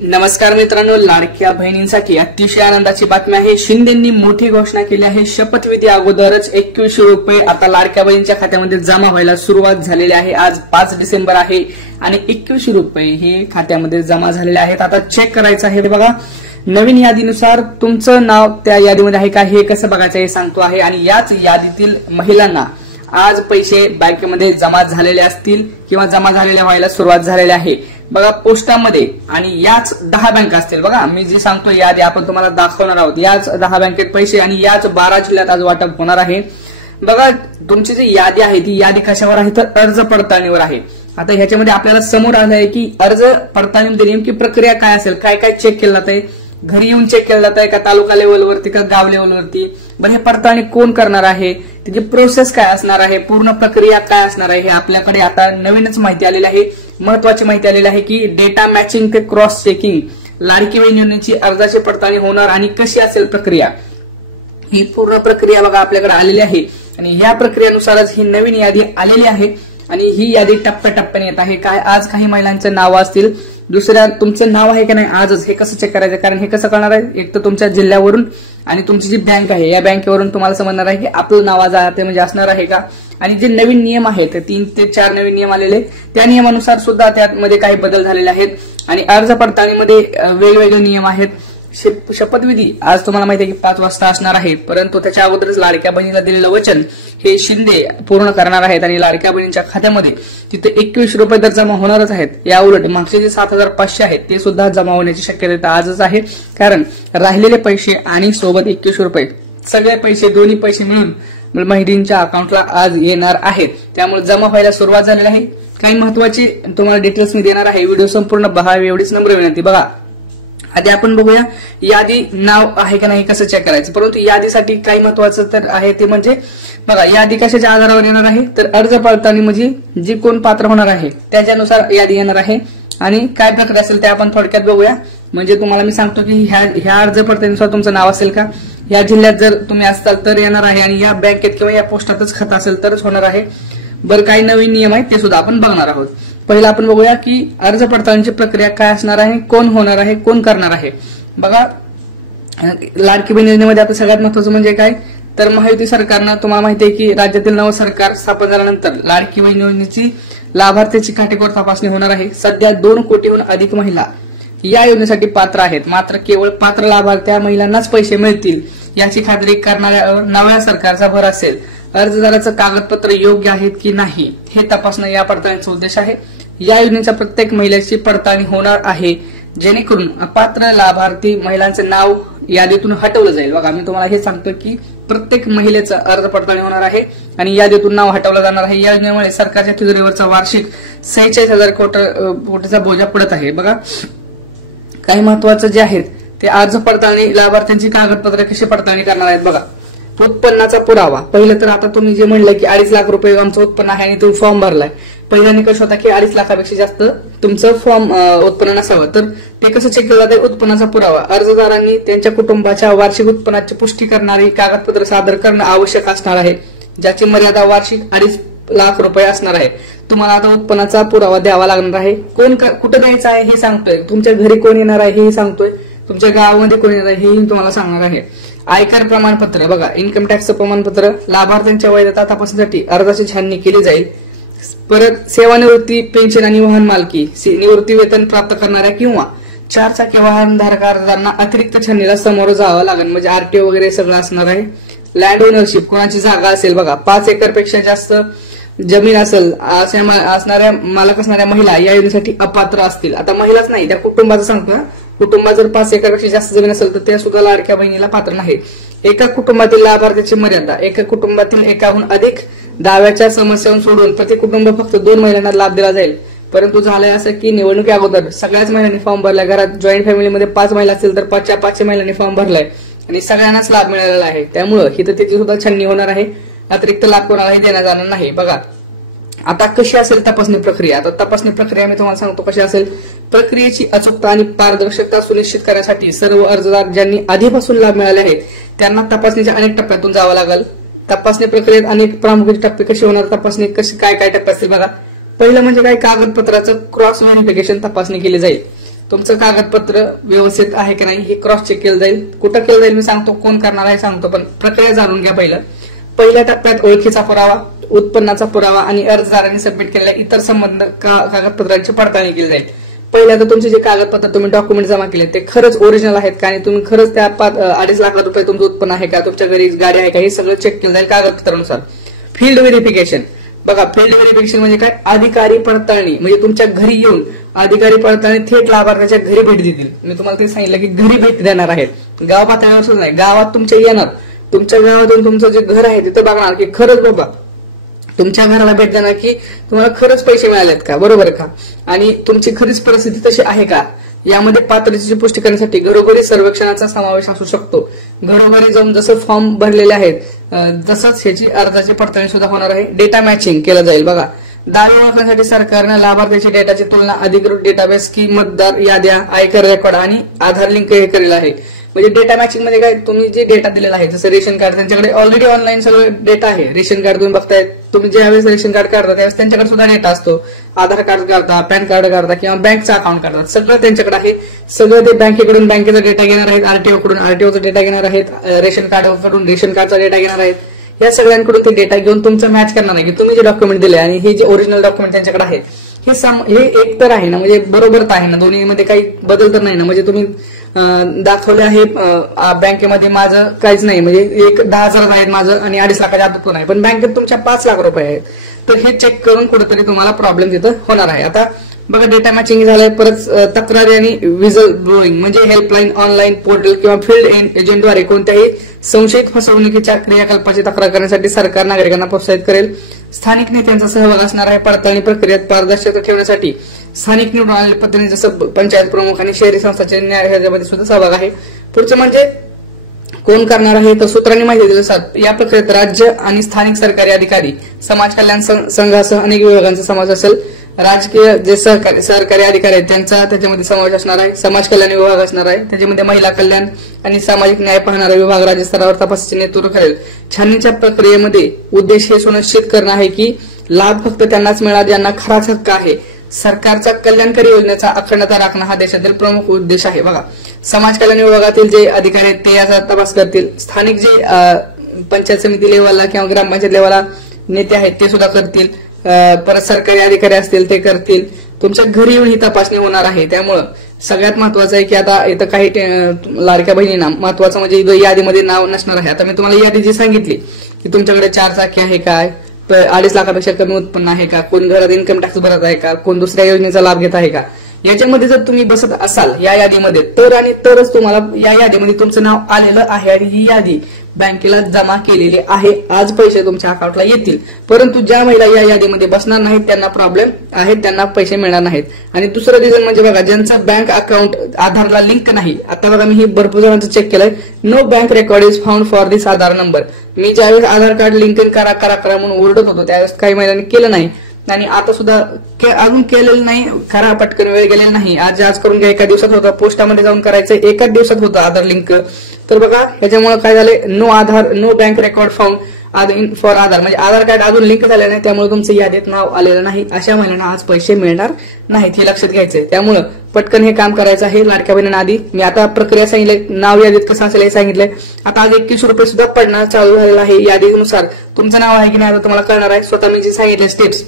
नमस्कार मित्रांनो, लाडक्या बहिणींसाठी अतिशय आनंदाची बातमी आहे। शिंदेंनी मोठी घोषणा केली आहे। शपथविधी अगोदरच 2100 रुपये आता लाडक्या बहिणींच्या खात्यामध्ये जमा व्हायला सुरुवात झालेली आहे। आज 5 डिसेंबर आहे आणि 2100 रुपये हे खात्यामध्ये जमा झालेले आहेत। आता चेक करायचं आहे बघा, नवीन यादीनुसार तुमचं नाव त्या यादीमध्ये आहे का हे कसं बघायचं हे सांगतो आहे। आणि याच यादीतील महिलांना आज पैसे बँकेमध्ये जमा झालेले असतील किंवा जमा झालेले व्हायला सुरुवात झालेली आहे बघा पोस्टामध्ये। आणि याच 10 बँका असतील बघा, मी जे सांगतो यादी आपण तुम्हाला दाखवणार आहोत। याच 10 बँकेत पैसे आणि याच 12 जिल्ह्यात आज वाटप होणार आहे बघा। तुमची जी यादी आहे ती यादी कशावर आहे तर अर्ज पडताळणीवर आहे। आता ह्याच्यामध्ये आपल्याला समोर आलं आहे की अर्ज पडताळणीमध्ये नेमकी प्रक्रिया काय असेल, काय काय चेक केलं जात आहे, घरी येऊन चेक केलं जात आहे का तालुका लेवलवरती का गाव लेवलवरती, बरं हे पडताळणी कोण करणार आहे, त्याची प्रोसेस काय असणार आहे, पूर्ण प्रक्रिया काय असणार आहे हे आपल्याकडे आता नवीनच माहिती आलेली आहे। महत्वाची माहिती आलेली आहे की डेटा मॅचिंग ते क्रॉस चेकिंग लाडकी बहीण योजनेची अर्जाची पडताळणी होणार आणि कशी असेल प्रक्रिया, ही पूर्ण प्रक्रिया बघा आपल्याकडे आलेली आहे। आणि ह्या प्रक्रियेनुसारच ही नवीन यादी आलेली आहे आणि ही यादी टप्प्याटप्प्याने येत आहे। काय आज काही महिलांचे नाव असतील, दुसऱ्या तुमचं नाव आहे की नाही आजच हे कसं चेक करायचं, कारण हे कसं करणार आहे, एक तर तुमच्या जिल्ह्यावरून आणि तुमची जी बँक आहे या बँकेवरून तुम्हाला समजणार आहे की आपलं नाव आज ते म्हणजे असणार आहे का। आणि जे नवीन नियम आहेत 3 ते 4 नवीन नियम आलेले, त्या नियमानुसार सुद्धा त्यामध्ये काही बदल झालेले आहेत। आणि अर्ज पडताळणीमध्ये वेगवेगळे नियम आहेत। शपथविधी आज तुम्हाला माहिती आहे की 5 वाजता असणार आहे, परंतु त्याच्या अगोदरच लाडक्या बहिणीला दिलेलं वचन हे शिंदे पूर्ण करणार आहेत आणि लाडक्या बहिणींच्या खात्यामध्ये तिथे 2100 रुपये तर जमा होणारच आहेत। या उलट मागचे जे 7500 आहेत ते सुद्धा जमा होण्याची शक्यता आजच आहे, कारण राहिलेले पैसे आणि सोबत 2100 रुपये सगळे पैसे दोन्ही पैसे मिळून महिलांच्या अकाउंटला आज येणार आहेत। त्यामुळे जमा व्हायला सुरुवात झालेली आहे। काही महत्वाची तुम्हाला डिटेल्स मी देणार आहे, व्हिडिओ संपूर्ण बघावे एवढीच नम्र विनंती। बघा आधी आपण बघूया यादी नाव आहे का नाही कसं चेक करायचं, परंतु यादीसाठी काही महत्वाचं तर आहे ते म्हणजे बघा यादी कशाच्या आधारावर येणार आहे तर अर्ज पडताळणी म्हणजे जी कोण पात्र होणार आहे त्याच्यानुसार यादी येणार आहे। आणि काय प्रक्रिया असेल ते आपण थोडक्यात बघूया, म्हणजे तुम्हाला मी सांगतो की ह्या अर्ज पडताळणीनुसार तुमचं नाव असेल का, या जिल्ह्यात जर तुम्ही असाल तर येणार आहे आणि या बँकेत किंवा या पोस्टातच खातं असेल तरच होणार आहे। बरं काही नवीन नियम आहेत ते सुद्धा आपण बघणार आहोत। पहिला आपण बघूया की अर्ज पडताळणीची प्रक्रिया काय असणार आहे, कोण होणार आहे, कोण करणार आहे। बघा लाडकी बहीण योजनेमध्ये आता सगळ्यात महत्वाचं म्हणजे काय तर महायुती सरकारनं तुम्हाला माहिती आहे की राज्यातील नवं सरकार स्थापन झाल्यानंतर लाडकी बहीण योजनेची लाभार्थ्याची काटेकोर तपासणी होणार आहे। सध्या 2 कोटीहून अधिक महिला या योजनेसाठी पात्र आहेत, मात्र केवळ पात्र लाभार्थ्या महिलांनाच पैसे मिळतील याची खात्री करणाऱ्या नव्या सरकारचा भर असेल। अर्जदाराचं कागदपत्र योग्य आहेत की नाही हे तपासणं या पडताळणीचा उद्देश आहे। या योजनेच्या प्रत्येक महिलेची पडताळणी होणार आहे, जेणेकरून अपात्र लाभार्थी महिलांचे नाव यादीतून हटवलं जाईल। बघा मी तुम्हाला हे सांगतो की प्रत्येक महिलेचं अर्ज पडताळणी होणार आहे आणि यादीतून नाव हटवलं जाणार आहे। या योजनेमुळे सरकारच्या तिजोरीवरचा वार्षिक 46,000 कोटीचा बोजा पडत आहे। बघा काही महत्वाचं जे आहेत ते अर्ज पडताळणी लाभार्थ्यांची कागदपत्रे कशी पडताळणी करणार आहेत। बघा उत्पन्नाचा पुरावा, पहिलं तर आता तुम्ही जे म्हणलं की 2.5 लाख रुपये आमचं उत्पन्न आहे आणि तुम्ही फॉर्म भरलाय, पहिला निकष होता की 2.5 लाखापेक्षा जास्त तुमचं फॉर्म उत्पन्न नसावं, तर ते कसं चेक केलं जाते उत्पन्नाचा पुरावा। अर्जदारांनी त्यांच्या कुटुंबाच्या वार्षिक उत्पन्नाची पुष्टी करणारी कागदपत्र सादर करणं आवश्यक असणार आहे, ज्याची मर्यादा वार्षिक 2.5 लाख रुपये असणार आहे। तुम्हाला आता उत्पन्नाचा पुरावा द्यावा लागणार आहे। कोण कुठं द्यायचा आहे हे सांगतोय, तुमच्या घरी कोण येणार आहे हे सांगतोय, तुमच्या गावामध्ये कोण येणार आहे हेही तुम्हाला सांगणार आहे। आयकर प्रमाणपत्र, बघा इन्कम टॅक्सचं प्रमाणपत्र, लाभार्थ्यांच्या वैधता तपासणीसाठी अर्जाची छाननी केली जाईल। परत सेवानिवृत्ती पेन्शन आणि वाहन मालकी निवृत्ती वेतन प्राप्त करणाऱ्या किंवा 4 चाकी वाहन धारक अर्जदारांना अतिरिक्त छाननीला समोर जावं लागेल, म्हणजे आरटीओ वगैरे सगळं असणार आहे। लँड ओनरशिप, कोणाची जागा असेल बघा 5 एकरपेक्षा जास्त जमीन असेल असणाऱ्या मालक असणाऱ्या महिला या योजनेसाठी अपात्र असतील। आता महिलाच नाही, त्या कुटुंबाचं सांगतो ना, कुटुंबात जर 5 एकरपेक्षा जास्त जमीन असेल तर त्या सुद्धा लाडक्या बहिणीला पात्र नाहीत। एका कुटुंबातील लाभार्थ्याची मर्यादा, एका कुटुंबातील एकाहून अधिक दाव्याच्या समस्यांना सोडून प्रति कुटुंब फक्त 2 महिलांना लाभ दिला जाईल। परंतु झालंय असं की निवडणुकी अगोदर सगळ्याच महिलांनी फॉर्म भरलाय, घरात जॉईंट फॅमिलीमध्ये 5 महिला असतील तर 5 महिलांनी फॉर्म भरलाय आणि सगळ्यांनाच लाभ मिळालेला आहे। त्यामुळे ही तर त्याची सुद्धा छाननी होणार आहे, अतिरिक्त लाभ कोणालाही देण्यात जाणार नाही। बघा आता कशी असेल तपासणी प्रक्रिया, आता तपासणी प्रक्रिया मी तुम्हाला सांगतो कशी असेल। प्रक्रियेची अचूकता आणि पारदर्शकता सुनिश्चित करण्यासाठी सर्व अर्जदार ज्यांनी आधीपासून लाभ मिळाले आहेत त्यांना तपासणीच्या अनेक टप्प्यातून जावं लागेल। तपासणी प्रक्रियेत अनेक प्रमुख टप्पे कसे होणार, तपासणी कशी काय काय टप्पे असतील बघा। पहिलं म्हणजे काय कागदपत्राचं क्रॉस व्हेरिफिकेशन तपासणी केली जाईल। तुमचं कागदपत्र व्यवस्थित आहे की नाही हे क्रॉस चेक केलं जाईल. कुठं केलं जाईल मी सांगतो, कोण करणार आहे सांगतो, पण प्रक्रिया जाणून घ्या. पहिल्या टप्प्यात ओळखीचा पुरावा, उत्पन्नाचा पुरावा आणि अर्जदारांनी सबमिट केलेल्या इतर संबंध कागदपत्रांची पडताळणी केली जाईल. पहिल्यांदा तुमचे जे कागदपत्र तुम्ही डॉक्युमेंट जमा केले ते खरंच ओरिजिनल आहेत का आणि तुम्ही खरंच त्या 2.5 लाख रुपये तुमचं उत्पन्न आहे का, तुमच्या घरी गाडी आहे का, हे सगळं चेक केलं जाईल कागदपत्रानुसार. फील्ड व्हेरिफिकेशन, बघा फील्ड व्हेरिफिकेशन म्हणजे काय, अधिकारी पडताळणी म्हणजे तुमच्या घरी येऊन अधिकारी पडताळणी थेट लाभार्थ्याच्या घरी भेट देतील. मी तुम्हाला ते सांगितलं की घरी भेट देणार आहेत, गाव पातळीवर सुद्धा नाही, गावात तुमच्या येणार, तुमच्या गावातून तुमचं जे घर आहे तिथं बघणार की खरंच बाबा तुमच्या घराला भेट देणार की तुम्हाला खरंच पैसे मिळालेत का, बरोबर का, आणि तुमची खरीच परिस्थिती तशी आहे का. यामध्ये पात्रतेची पुष्टी करण्यासाठी घरोघरी सर्वेक्षणाचा समावेश असू शकतो. घरोघरी जाऊन जसं फॉर्म भरलेले आहेत तसंच ह्याची अर्जाची पडताळणी सुद्धा होणार आहे. डेटा मॅचिंग केलं जाईल. बघा दावे ओळखण्यासाठी सरकारने लाभार्थ्याची डेटाची तुलना अधिकृत डेटाबेस की मतदार याद्या, आयकर रेकॉर्ड आणि आधार लिंक हे केलेलं आहे. म्हणजे डेटा मॅचिंग म्हणजे काय, तुम्ही जे डेटा दिलेला आहे जसं रेशन कार्ड, त्यांच्याकडे ऑलरेडी ऑनलाईन सगळं डेटा आहे. रेशन कार्ड तुम्ही बघताय, तुम्ही ज्यावेळेस रेशन कार्ड काढता त्यावेळेस त्यांच्याकडे सुद्धा डेटा असतो. आधार कार्ड काढता, पॅन कार्ड काढता किंवा बँकचा अकाउंट काढतात, सगळं त्यांच्याकडे आहे. सगळं ते बँकेकडून बँकेचा डेटा घेणार आहेत, आरटीओ कडून आरटीओचा डेटा घेणार आहेत, रेशन कार्ड कडून रेशन कार्डचा डेटा घेणार आहेत. या सगळ्यांकडून ते डेटा घेऊन तुमचं मॅच करणार नाही की तुम्ही जे डॉक्युमेंट दिले आणि हे जे ओरिजिनल डॉक्युमेंट त्यांच्याकडे आहे हे एक तर आहे ना, म्हणजे बरोबर तर आहे ना, दोन्हीमध्ये काही बदल तर नाही ना. म्हणजे तुम्ही दाखवले आहे बँकेमध्ये माझं काहीच नाही, म्हणजे 10,000 आहेत माझं आणि 2.5 लाखाच्या आत उत्पन्न आहे, पण बँकेत तुमच्या 5 लाख रुपये आहेत. तर हे चेक करून कुठेतरी तुम्हाला प्रॉब्लेम तिथं होणार आहे. आता बघा डेटा मॅचिंग झालंय. परत तक्रारी आणि विजल ब्लोईंग म्हणजे हेल्पलाईन, ऑनलाईन पोर्टल किंवा फील्ड एजंटद्वारे कोणत्याही संशयित फसवणुकीच्या क्रियाकल्पाची तक्रार करण्यासाठी सरकार नागरिकांना प्रोत्साहित करेल. स्थानिक नेत्यांचा सहभाग असणार आहे. पडताळणी प्रक्रियेत पारदर्शकता ठेवण्यासाठी स्थानिक निवडून आलेले प्रतिनिधी जसं पंचायत प्रमुख आणि शहरी संस्थांचे न्याय ह्याच्यामध्ये सुद्धा सहभाग आहे. पुढचं म्हणजे कोण करणार आहे तर सूत्रांनी माहिती दिल्यानुसार या प्रक्रियेत राज्य आणि स्थानिक सरकारी अधिकारी, समाज कल्याण संघासह अनेक विभागांचा समावेश असेल. राजकीय जे सरकारी अधिकारी आहेत त्यांचा त्याच्यामध्ये समावेश असणार आहे. समाज कल्याण विभाग असणार आहे, त्याच्यामध्ये महिला कल्याण आणि सामाजिक न्याय पाहणारा विभाग राज्य स्तरावर तपासाचे नेतृत्व करेल. छाननीच्या प्रक्रियेमध्ये उद्देश हे सुनिश्चित करणं आहे की लाभ फक्त त्यांनाच मिळाला ज्यांना खराच हक्क आहे. सरकारचा कल्याणकारी योजनेचा अखंडता राखणं हा देशातील प्रमुख उद्देश आहे. बघा समाज कल्याण विभागातील जे अधिकारी आहेत ते याचा तपास करतील. स्थानिक जे पंचायत समिती लेवलला किंवा ग्रामपंचायत लेवलला नेते आहेत ते सुद्धा करतील. परत सरकारी अधिकारी असतील ते करतील. तुमच्या घरी येऊन ही तपासणी होणार आहे. त्यामुळं सगळ्यात महत्वाचं आहे की आता इथं काही लाडक्या बहिणींना महत्वाचं म्हणजे यादीमध्ये नाव नसणार आहे. आता मी तुम्हाला यादी जी सांगितली की तुमच्याकडे 4 चाकी आहे काय, 2.5 लाखापेक्षा कमी उत्पन्न आहे का, कोण घरात इन्कम टॅक्स भरत आहे का, कोण दुसऱ्या योजनेचा लाभ घेत आहे का, याच्यामध्ये जर तुम्ही बसत असाल या यादीमध्ये तर आणि तरच तुम्हाला या यादीमध्ये तुमचं नाव आलेलं आहे आणि ही यादी बँकेला जमा केलेली आहे. आज पैसे तुमच्या अकाउंटला येतील. परंतु ज्या महिला या यादीमध्ये बसणार नाहीत त्यांना प्रॉब्लेम आहे, त्यांना पैसे मिळणार नाहीत. आणि दुसरं रिझन म्हणजे बघा ज्यांचं बँक अकाउंट आधारला लिंक नाही. आता बघा मी ही भरपूर जणांचं चेक केलंय. No bank record is found for this Aadhaar number. मी ज्यावेळेस आधार कार्ड लिंक करा करा करा म्हणून ओरडत होतो त्यावेळेस काही महिलांनी केलं नाही आणि आता सुद्धा अजून केलेलं नाही. खरा पटकन वेळ गेलेला नाही. आज करून घ्या, एका दिवसात होतं. पोस्टामध्ये जाऊन करायचं, एकाच दिवसात होतं आधार लिंक. तर बघा याच्यामुळे काय झालंय, no bank record found for Aadhaar म्हणजे आधार कार्ड अजून लिंक झालेलं नाही, त्यामुळे तुमचं यादीत नाव आलेलं नाही. अशा महिलांना आज पैसे मिळणार नाहीत हे लक्षात घ्यायचंय. त्यामुळे पटकन हे काम करायचं आहे. लाडक्या बहिणींना आधी मी आता प्रक्रिया सांगितली, नाव यादीत कसं असेल हे सांगितलंय. आता आज 21 रुपये सुद्धा पडणार चालू झालेलं आहे. यादीनुसार तुमचं नाव आहे की नाही आता तुम्हाला कळणार आहे. स्वतः मी जे सांगितले स्टेप्स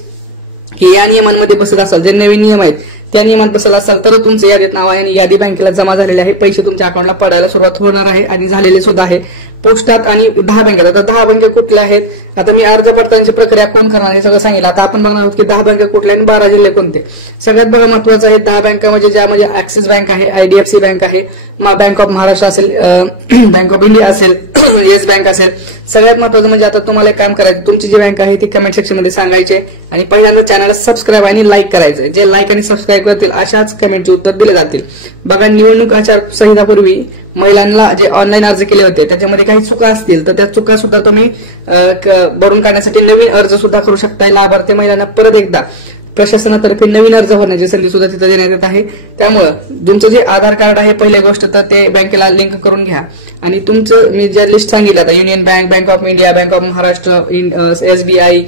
की या नियमांमध्ये बसत असाल, जे नवीन नियम आहेत त्या नियमात बसत असाल तर तुमचं यादीत नाव आहे आणि यादी बँकेला जमा झालेले आहे. पैसे तुमच्या अकाउंटला पडायला सुरुवात होणार आहे आणि झालेले सुद्धा आहे. पोस्टात आणि 10 बँकेत. आता 10 बँका कुठल्या आहेत, आता मी अर्ज पडताळणीची प्रक्रिया कोण करणार हे सगळं सांगितलं. आता आपण बघणार आहोत की 10 बँका कुठल्या आणि 12 जिल्हे कोणते. सगळ्यात बघा महत्वाचं आहे 10 बँका म्हणजे ज्या म्हणजे ऍक्सिस बँक आहे, आयडीएफसी बँक आहे, बँक ऑफ महाराष्ट्र असेल, बँक ऑफ इंडिया असेल, येस बँक असेल. सगळ्यात महत्वाचं म्हणजे आता तुम्हाला काम करायचं, तुमची जी बँक आहे ती कमेंट सेक्शन मध्ये सांगायचे आणि पहिल्यांदा चॅनलला सबस्क्राईब आणि लाईक करायचं. जे लाईक आणि सबस्क्राईब करतील अशाच कमेंटचे उत्तर दिले जातील. बघा निवडणूक आचारसंहितापूर्वी महिलांना जे ऑनलाईन अर्ज केले होते त्याच्यामध्ये काही चुका असतील तर त्या चुका सुद्धा तुम्ही भरून काढण्यासाठी नवीन अर्ज सुद्धा करू शकता. लाभार्थी महिलांना परत एकदा प्रशासनातर्फे नवीन अर्ज भरण्याची संधी सुद्धा तिथे देण्यात येत आहे. त्यामुळं तुमचं जे आधार कार्ड आहे पहिली गोष्ट तर ते बँकेला लिंक करून घ्या आणि तुमचं मी ज्या लिस्ट सांगितलं आता union bank, bank of India, bank of Maharashtra, SBI,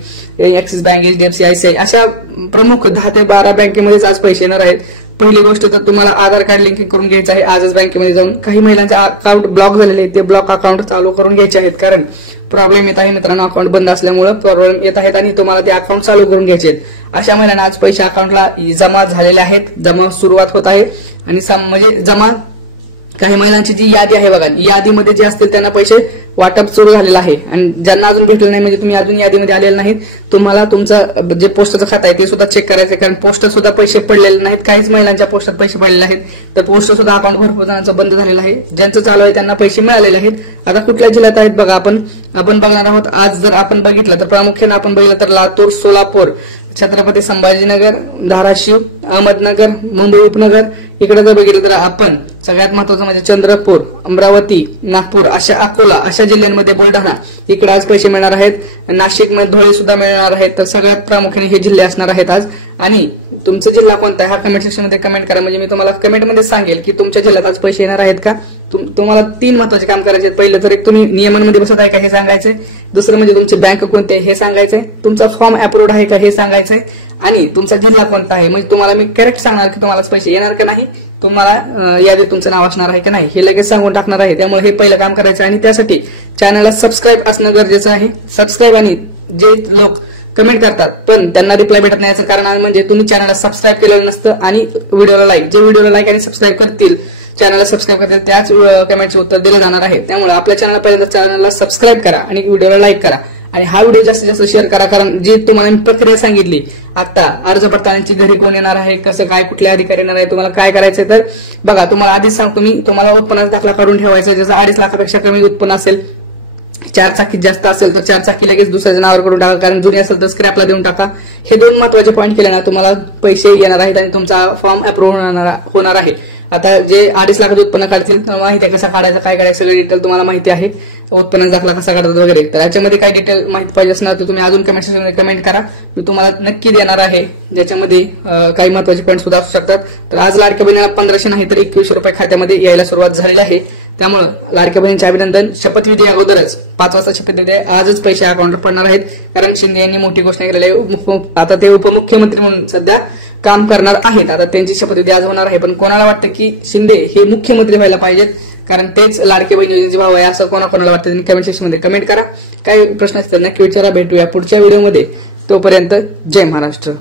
axis bank, HDFC, ICICI अशा प्रमुख 10 ते 12 बँकेमध्येच आज पैसे येणार आहेत. पहिली गोष्ट तर तुम्हाला आधार कार्ड लिंकिंग करून घ्यायचं आहे आजच बँकेमध्ये जाऊन. काही महिलांचे अकाउंट ब्लॉक झालेले आहेत, ते ब्लॉक अकाउंट चालू करून घ्यायचे आहेत, कारण प्रॉब्लेम येत आहे मित्रांनो. अकाउंट बंद असल्यामुळे प्रॉब्लेम येत आहेत आणि तुम्हाला ते अकाउंट चालू करून घ्यायचे आहेत. अशा महिलांना आज पैसे अकाउंटला जमा झालेले आहेत, जमा सुरुवात होत आहे आणि म्हणजे जमा काही महिलांची जी यादी आहे बघा, यादीमध्ये जे असतील त्यांना पैसे वाटप सुरू झालेलं आहे. आणि ज्यांना अजून भेटलं नाही म्हणजे तुम्ही अजून यादीमध्ये आलेले नाहीत, तुम्हाला तुमचं जे पोस्टचं खातं आहे ते सुद्धा चेक करायचं, कारण पोस्ट सुद्धा पैसे पडलेले नाहीत. काहीच महिलांच्या पोस्टात पैसे पडलेले आहेत, तर पोस्ट सुद्धा अकाउंट भरपूर जणांचं बंद झालेलं आहे. ज्यांचं चालू आहे त्यांना पैसे मिळालेले आहेत. आता कुठल्या जिल्ह्यात आहेत बघा, आपण बघणार आहोत. आज जर आपण बघितलं तर प्रामुख्याने आपण बघितलं तर लातूर, सोलापूर, छत्रपती संभाजीनगर, धाराशिव, अहमदनगर, मुंबई उपनगर. इकडे जर बघितलं तर आपण सगळ्यात महत्वाचं म्हणजे चंद्रपूर, अमरावती, नागपूर, अकोला अशा जिल्ह्यांमध्ये, बुलढाणा इकडे आज पैसे मिळणार आहेत. नाशिकमध्ये धुळे सुद्धा मिळणार आहेत. तर सगळ्यात प्रामुख्याने हे जिल्हे असणार आहेत आज. आणि तुमचा जिल्हा कोणता आहे हा कमेंट सेक्शन मध्ये कमेंट करा, म्हणजे मी तुम्हाला कमेंटमध्ये सांगेल की तुमच्या जिल्ह्यात आज पैसे येणार आहेत का. तुम्हाला 3 महत्वाचे काम करायचे आहेत. पहिलं तर एक तुम्ही नियमांमध्ये बसत आहे का हे सांगायचंय, दुसरं म्हणजे तुमची बँक कोणती आहे हे सांगायचंय, तुमचा फॉर्म अप्रूव्ड आहे का हे सांगायचंय, आणि तुमचा जिल्हा कोणता आहे. म्हणजे तुम्हाला मी करेक्ट सांगणार की तुम्हाला पैसे येणार का नाही, तुम्हाला यादीत तुमचं नाव असणार आहे का नाही हे लगेच सांगून टाकणार आहे. त्यामुळे हे पहिलं काम करायचं आणि त्यासाठी चॅनलला सबस्क्राईब असणं गरजेचं आहे. सबस्क्राईब, आणि जे लोक कमेंट करतात पण त्यांना रिप्लाय भेटत नाही याचं कारण म्हणजे तुम्ही चॅनलला सबस्क्राईब केलेलं नसतं आणि व्हिडिओला लाईक, जे व्हिडिओला लाईक आणि सबस्क्राईब करतील, चॅनलला सबस्क्राईब करतील, त्याच कमेंटचे उत्तर दिले जाणार आहे. त्यामुळे आपल्या चॅनलला पहिल्यांदा चॅनलला सबस्क्राईब करा आणि व्हिडिओला लाईक करा आणि हा व्हिडिओ जास्तीत जास्त शेअर करा, कारण जी तुम्हाला मी प्रक्रिया सांगितली आता अर्ज पडताळणीची, घरी कोण येणार आहे, कसं काय, कुठले अधिकारी येणार आहे, तुम्हाला काय करायचं तर बघा. तुम्हाला आधीच सांगतो मी, तुम्हाला उत्पन्नाचा दाखला काढून ठेवायचा, ज्याचा 2.5 लाखापेक्षा कमी उत्पन्न असेल, 4 चाकी जास्त असेल तर 4 चाकी लगेच दुसऱ्याच्या नावावर करून टाका, कारण जुनी असेल तर स्क्रॅपला देऊन टाका. हे 2 महत्वाचे पॉईंट केले ना तुम्हाला पैसे येणार आहेत आणि तुमचा फॉर्म अप्रूव्ह होणार आहे. आता जे 2.5 लाखाचं उत्पन्न काढतील माहिती आहे कसं काढायचं, काय करायचं, सगळे डिटेल तुम्हाला माहिती आहे, उत्पन्न दाखला कसा काढतात वगैरे. तर याच्यामध्ये काय डिटेल माहिती पाहिजे असणार तर तुम्ही अजून कमेंट सेक्शनमध्ये कमेंट करा, मी तुम्हाला नक्की देणार आहे, ज्याच्यामध्ये काही महत्वाचे पॉईंट सुद्धा असू शकतात. तर आज लाडक्या बहिणीला 1500 नाही तर 2100 रुपये खात्यामध्ये यायला सुरुवात झालेली आहे. त्यामुळे लाडक्या बहिणीचे अभिनंदन. शपथविधी अगोदरच 5 वाजता शपथविधी आजच पैसे अकाउंटवर पडणार आहेत, कारण शिंदे यांनी मोठी घोषणा केलेली आहे. आता ते उपमुख्यमंत्री म्हणून सध्या काम करणार आहेत. आता त्यांची शपथविधी आज होणार आहे. पण कोणाला वाटतं की शिंदे हे मुख्यमंत्री व्हायला पाहिजेत, कारण तेच लाडके बहिणीचे भाव आहे असं कोणाला वाटतं त्यांनी कमेंट सेक्शन मध्ये कमेंट करा. काही प्रश्न असतील नक्की विचारा. भेटूया पुढच्या व्हिडिओमध्ये. तोपर्यंत जय महाराष्ट्र.